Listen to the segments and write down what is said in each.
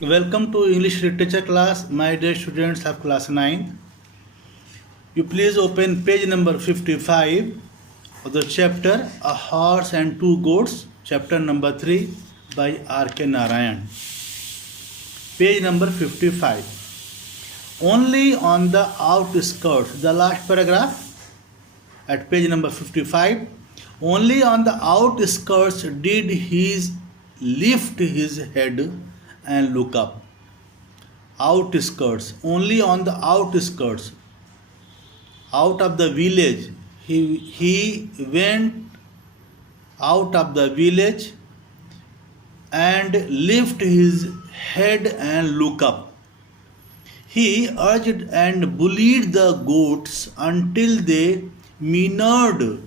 Welcome to English literature class, my dear students of class 9. You please open page number 55 of the chapter A Horse and Two Goats, chapter number 3 by R.K. Narayan. Page number 55. Only on the outskirts, the last paragraph at page number 55. Only on the outskirts did he lift his head and look up. Outskirts, only on the outskirts, out of the village. He went out of the village and lift his head and look up. He urged and bullied the goats until they mindered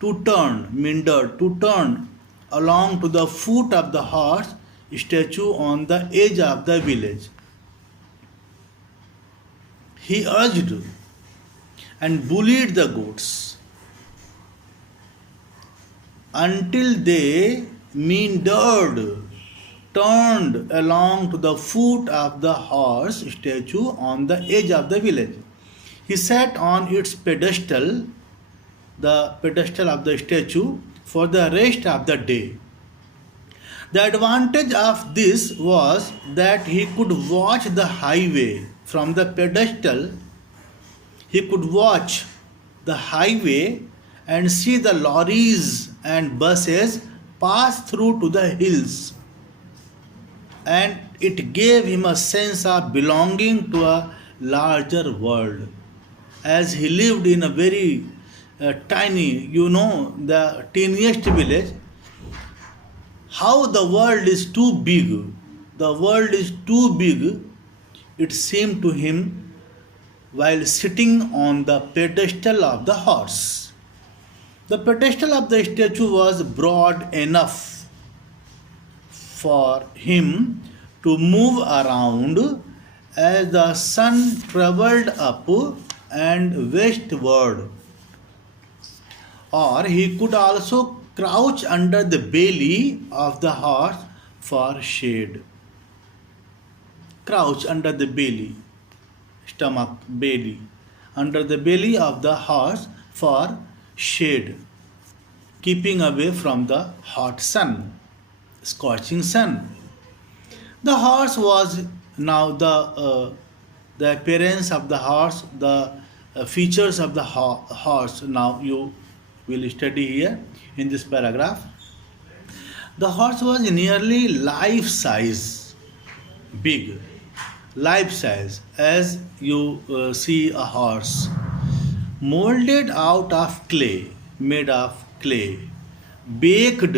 to turn along to the foot of the horse statue on the edge of the village. He urged and bullied the goats until they turned along to the foot of the horse statue on the edge of the village. He sat on its pedestal, the pedestal of the statue, for the rest of the day. The advantage of this was that he could watch the highway from the pedestal. He could watch the highway and see the lorries and buses pass through to the hills. And it gave him a sense of belonging to a larger world. As he lived in a very tiny, the tiniest village, how the world is too big. The world is too big, it seemed to him while sitting on the pedestal of the horse. The pedestal of the statue was broad enough for him to move around as the sun traveled up and westward. Or he could also crouch under the belly of the horse for shade. Crouch under the belly, stomach, belly, under the belly of the horse for shade, keeping away from the hot sun, scorching sun. The horse was now the appearance of the horse, the features of the horse. Now you will study here in this paragraph. The horse was nearly life size, big, life size, as you see a horse, molded out of clay, made of clay, baked,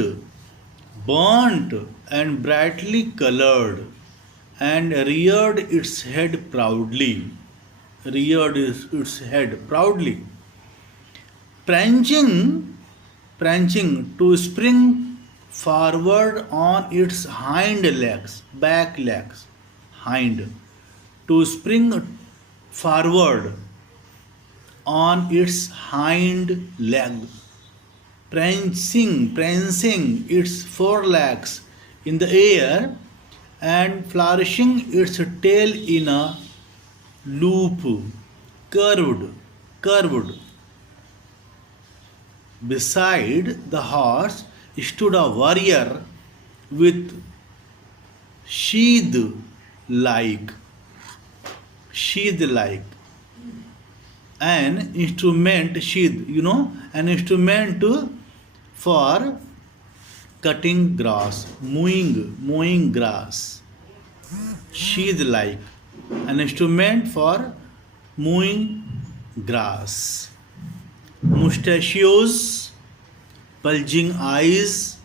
burnt, and brightly colored, and reared its head proudly. Reared its head proudly, prancing to spring forward on its hind legs, back legs, hind, to spring forward on its hind leg, prancing its forelegs in the air and flourishing its tail in a loop, curved. Beside the horse stood a warrior with sheath like an instrument, an instrument for cutting grass, mowing grass. Sheath like an instrument for mowing grass. Mustachios, bulging eyes,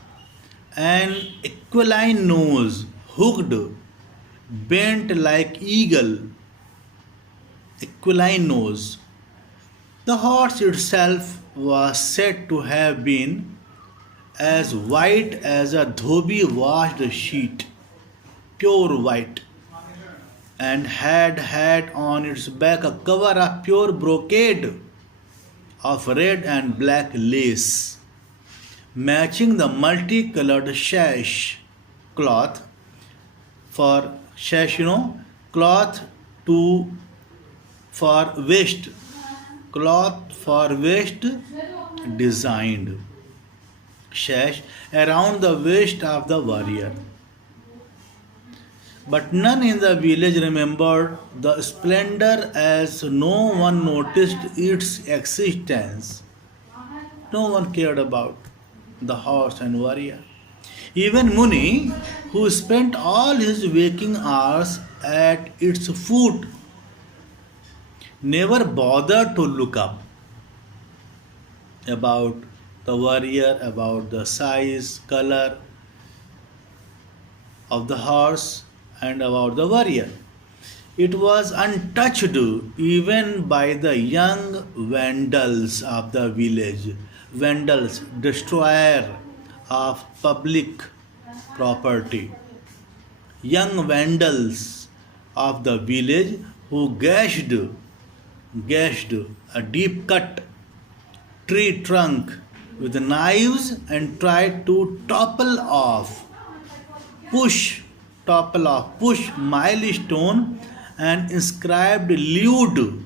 an aquiline nose, hooked, bent like eagle, aquiline nose. The horse itself was said to have been as white as a dhobi washed sheet, pure white, and had on its back a cover of pure brocade of red and black lace, matching the multicolored sash cloth for sash, cloth to for waist, cloth for waist designed sash around the waist of the warrior. But none in the village remembered the splendor, as no one noticed its existence. No one cared about the horse and warrior. Even Muni, who spent all his waking hours at its foot, never bothered to look up about the warrior, about the size, color of the horse, and about the warrior. It was untouched even by the young Vandals of the village. Vandals, destroyer of public property. Young Vandals of the village who gashed a deep cut tree trunk with knives and tried to push milestone and inscribed rude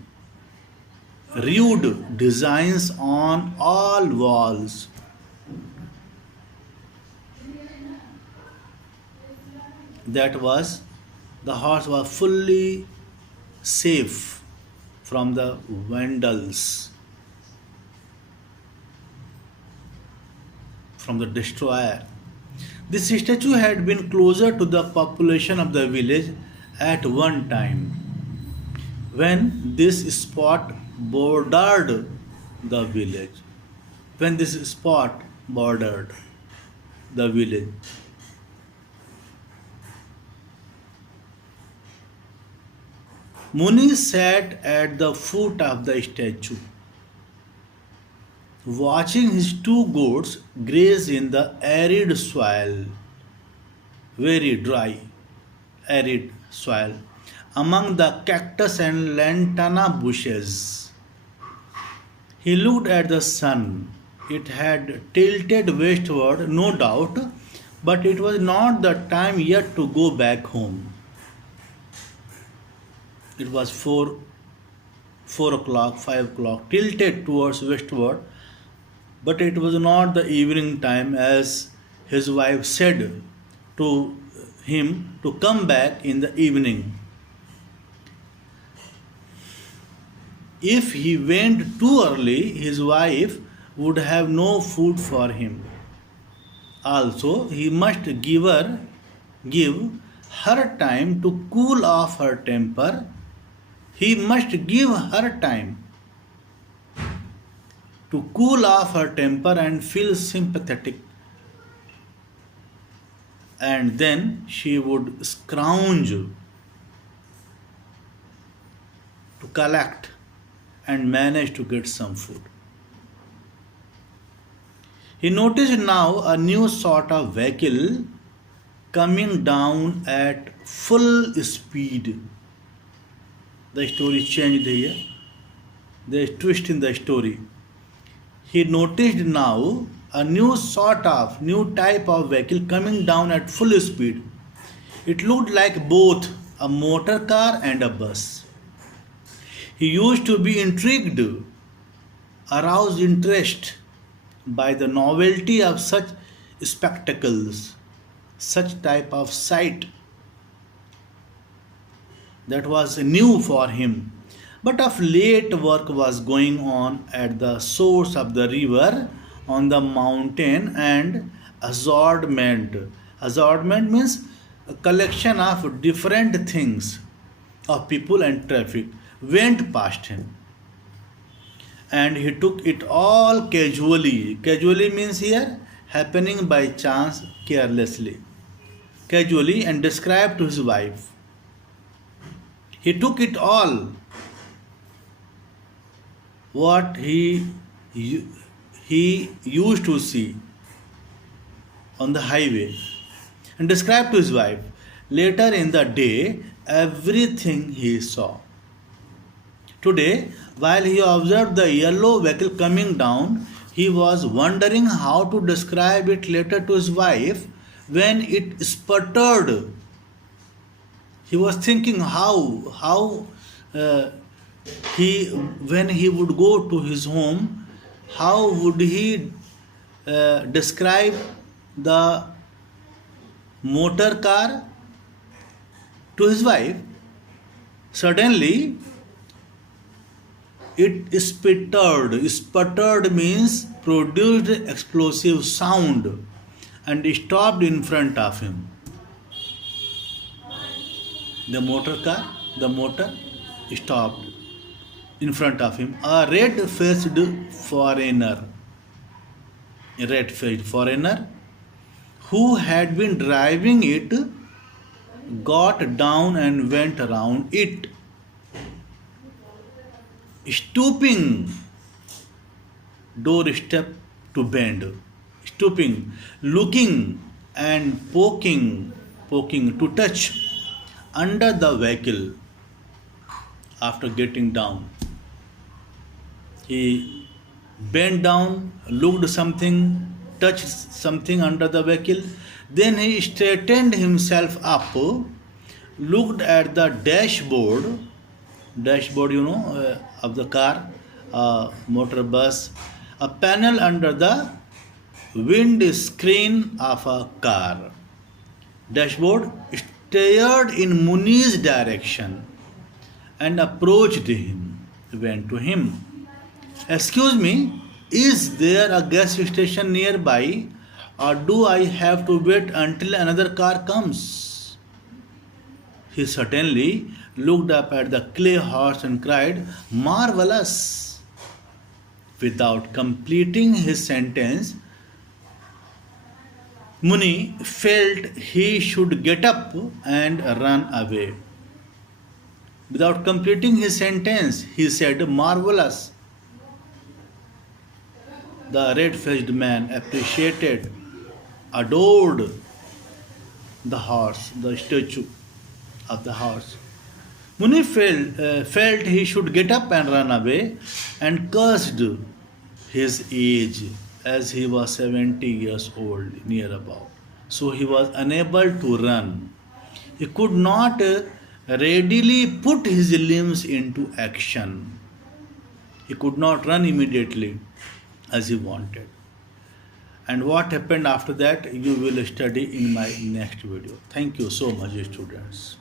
designs on all walls. That was, the horse was fully safe from the Vandals, from the destroyer. This statue had been closer to the population of the village at one time, when this spot bordered the village. When this spot bordered the village. Muni sat at the foot of the statue, watching his two goats graze in the arid soil, very dry, arid soil, among the cactus and lantana bushes. He looked at the sun. It had tilted westward, no doubt, but it was not the time yet to go back home. It was 4 o'clock, 5 o'clock, tilted towards westward, but it was not the evening time, as his wife said to him to come back in the evening. If he went too early, his wife would have no food for him. Also, he must give her time to cool off her temper. He must give her time to cool off her temper and feel sympathetic. And then she would scrounge to collect and manage to get some food. He noticed now a new sort of vehicle coming down at full speed. The story changed here. There is twist in the story. He noticed now a new type of vehicle coming down at full speed. It looked like both a motor car and a bus. He used to be intrigued, aroused interest by the novelty of such spectacles, such type of sight. That was new for him. But of late, work was going on at the source of the river, on the mountain, and assortment. Assortment means a collection of different things, of people and traffic, went past him. And he took it all casually. Casually means here happening by chance, carelessly. Casually, and described to his wife. He took it all, what he used to see on the highway, and described to his wife. Later in the day, everything he saw. Today, while he observed the yellow vehicle coming down, he was wondering how to describe it later to his wife when it sputtered He was thinking how uh, he when he would go to his home, how would he describe the motor car to his wife. Suddenly it sputtered means produced explosive sound and stopped in front of him. The motor stopped in front of him. A red-faced foreigner who had been driving it got down and went around it, stooping doorstep to bend, stooping, looking and poking to touch under the vehicle. After getting down, he bent down, looked something, touched something under the vehicle. Then he straightened himself up, looked at the dashboard, of the car, motor bus, a panel under the windscreen of a car. Dashboard, stared in Muni's direction and approached him, went to him. Excuse me, is there a gas station nearby, or do I have to wait until another car comes? He suddenly looked up at the clay horse and cried, "Marvelous!" Without completing his sentence, Muni felt he should get up and run away. Without completing his sentence, he said, "Marvelous." The red-faced man appreciated, adored the horse, the statue of the horse. Muni felt he should get up and run away and cursed his age, as he was 70 years old, near about. So he was unable to run. He could not readily put his limbs into action. He could not run immediately as he wanted. And what happened after that, you will study in my next video. Thank you so much, students.